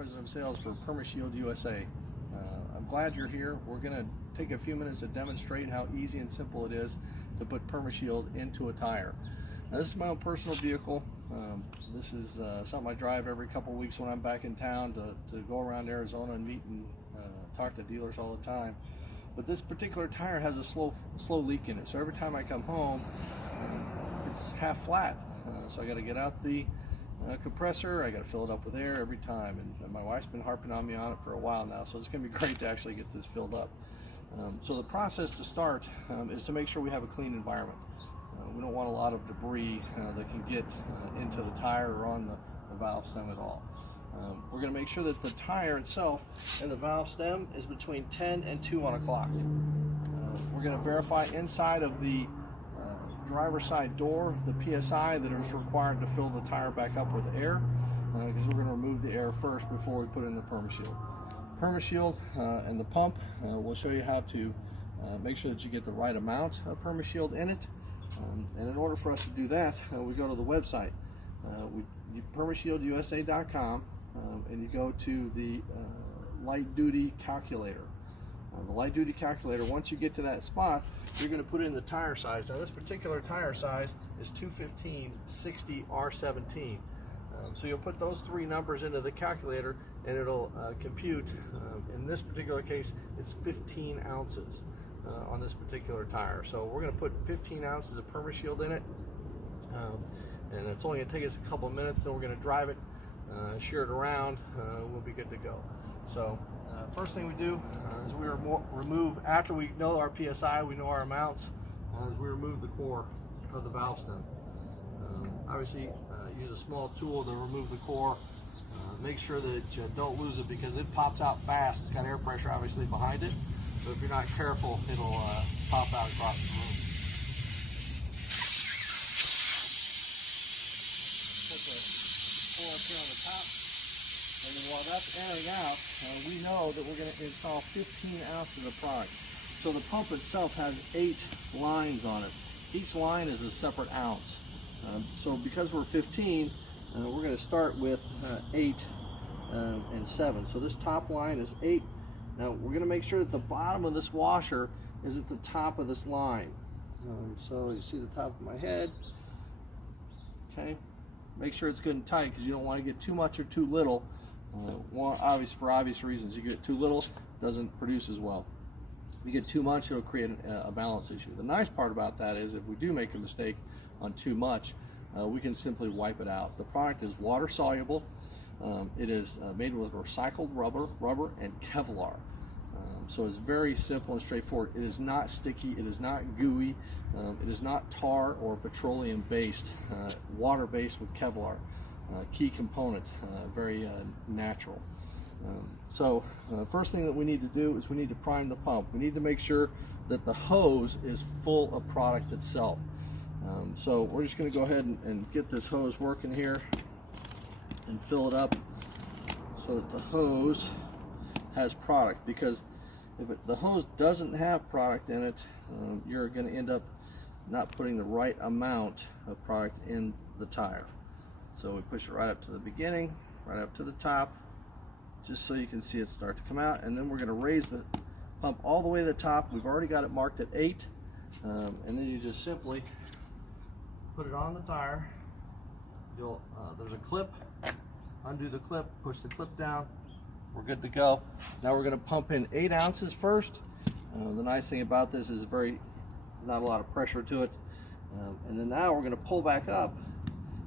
President of Sales for Permashield USA. I'm glad you're here. We're going to take a few minutes to demonstrate how easy and simple it is to put Permashield into a tire. Now, this is my own personal vehicle. This is something I drive every couple weeks when I'm back in town to go around Arizona and meet and talk to dealers all the time. But this particular tire has a slow leak in it, so every time I come home, it's half flat. So I got to get out the compressor, I got to fill it up with air every time, and my wife's been harping on me on it for a while now, so it's going to be great to actually get this filled up. So the process to start is to make sure we have a clean environment. We don't want a lot of debris that can get into the tire or on the valve stem at all. We're going to make sure that the tire itself and the valve stem is between 10 and 2 on a clock. We're going to verify inside of the driver's side door the PSI that is required to fill the tire back up with air, because we're going to remove the air first before we put in the Permashield. Permashield and the pump will show you how to make sure that you get the right amount of Permashield in it. And in order for us to do that, we go to the website, permashieldUSA.com, and you go to the light duty calculator. The light duty calculator, once you get to that spot, you're going to put in the tire size. Now this particular tire size is 215/60 R17. So you'll put those three numbers into the calculator and it'll compute. In this particular case, it's 15 ounces on this particular tire. So we're going to put 15 ounces of Permashield in it, and it's only going to take us a couple of minutes. Then we're going to drive it, shear it around, we'll be good to go. So first thing we do is we remove, after we know our PSI, we know our amounts, is we remove the core of the valve stem. Obviously use a small tool to remove the core. Make sure that you don't lose it because it pops out fast. It's got air pressure obviously behind it, so if you're not careful, it'll pop out across the room. Put the core up here on the top. And then while that's airing out, we know that we're going to install 15 ounces of product. So the pump itself has 8 lines on it. Each line is a separate ounce. So because we're 15, we're going to start with 8 and 7. So this top line is 8. Now we're going to make sure that the bottom of this washer is at the top of this line. So you see the top of my head. Okay. Make sure it's good and tight because you don't want to get too much or too little. For obvious reasons. You get too little, doesn't produce as well. If you get too much, it'll create a balance issue. The nice part about that is if we do make a mistake on too much, we can simply wipe it out. The product is water soluble. It is made with recycled rubber and Kevlar. So it's very simple and straightforward. It is not sticky, it is not gooey, it is not tar or petroleum based, water based with Kevlar. Key component, very natural. So first thing that we need to do is we need to prime the pump. We need to make sure that the hose is full of product itself. So we're just going to go ahead and get this hose working here and fill it up so that the hose has product, because if the hose doesn't have product in it, you're going to end up not putting the right amount of product in the tire. So we push it right up to the beginning, right up to the top, just so you can see it start to come out. And then we're going to raise the pump all the way to the top. We've already got it marked at 8. And then you just simply put it on the tire. There's a clip. Undo the clip, push the clip down. We're good to go. Now we're going to pump in 8 ounces first. The nice thing about this is not a lot of pressure to it. And then now we're going to pull back up.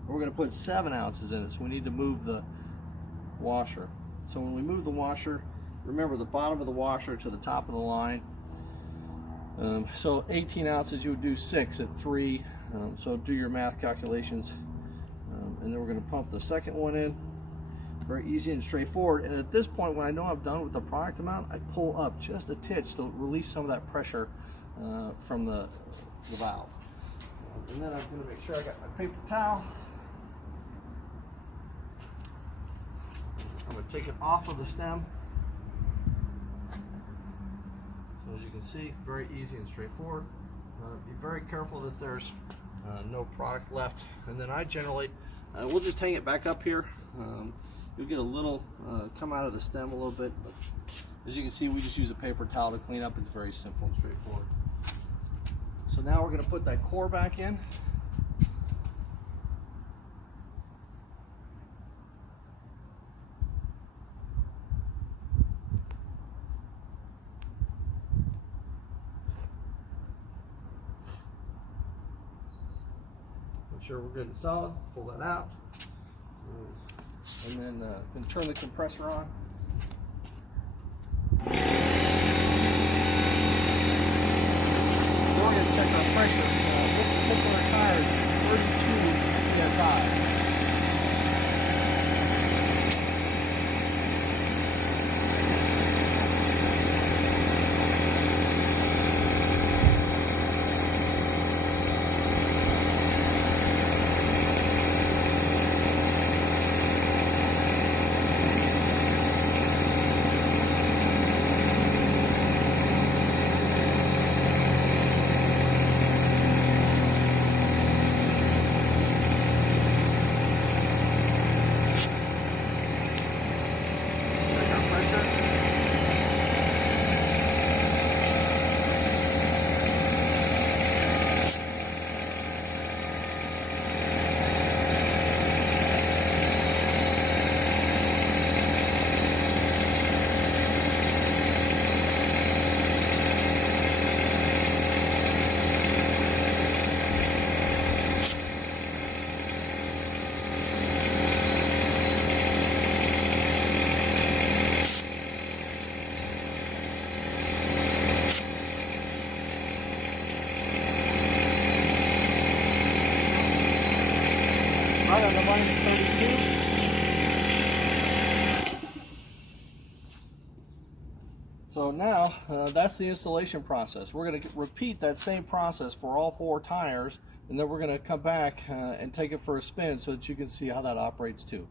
We're going to put 7 ounces in it, so we need to move the washer. So when we move the washer, remember the bottom of the washer to the top of the line. So 18 ounces, you would do 6 at 3. So do your math calculations. And then we're going to pump the second one in. Very easy and straightforward. And at this point, when I know I'm done with the product amount, I pull up just a titch to release some of that pressure from the valve. And then I'm going to make sure I got my paper towel. I'm going to take it off of the stem. So as you can see, very easy and straightforward. Be very careful that there's no product left. And then I generally, we'll just hang it back up here. you'll get a little come out of the stem a little bit, but as you can see, we just use a paper towel to clean up. It's very simple and straightforward. So now we're going to put that core back in. Make sure we're good and solid. Pull that out. And then turn the compressor on. We're going to check our pressure. This particular tire is 32 psi. Right on the -32. So now that's the installation process. We're going to repeat that same process for all 4 tires, and then we're going to come back and take it for a spin so that you can see how that operates too.